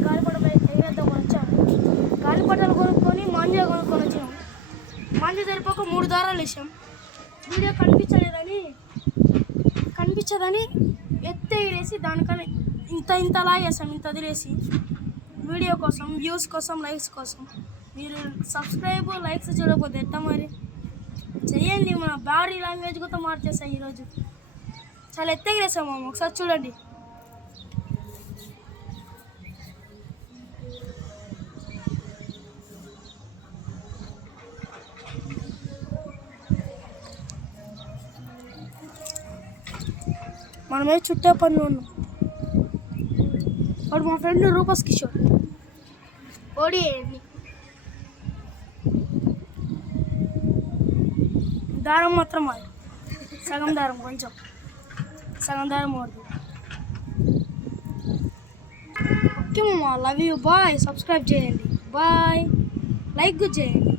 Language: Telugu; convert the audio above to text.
గాలిపటం ఎగరేద్దామని వచ్చాము. గాలిపటాలు కొనుక్కొని మాంజా కొనుక్కొని వచ్చాము. మాంజా సరిపోక 3 దారాలు వేసాం. వీడియో కనిపించదని ఎత్తేసి దానికన్నా ఇంత లాగేసాం. ఇంత వదిలేసి వీడియో కోసం, వ్యూస్ కోసం, లైక్స్ కోసం. మీరు సబ్స్క్రైబ్, లైక్స్ చూడకపోతే ఎట్లా మరి? చెయ్యండి. మన బాడీ లాంగ్వేజ్ కూడా మార్చేస్తాయి ఈరోజు. చాలా ఎత్తేసాం మామ, ఒకసారి చూడండి. మనమే చుట్టే పనులు ఉన్నాం. వాడు మా ఫ్రెండ్ రూపస్ కిషోర్. ఓడి దారం మాత్రం అది సగం దారం, కొంచెం సగం దారం వాడు. ఓకే మామ, లవ్ యూ, బాయ్. సబ్స్క్రైబ్ చేయండి, బాయ్. లైక్ కూడా చేయండి.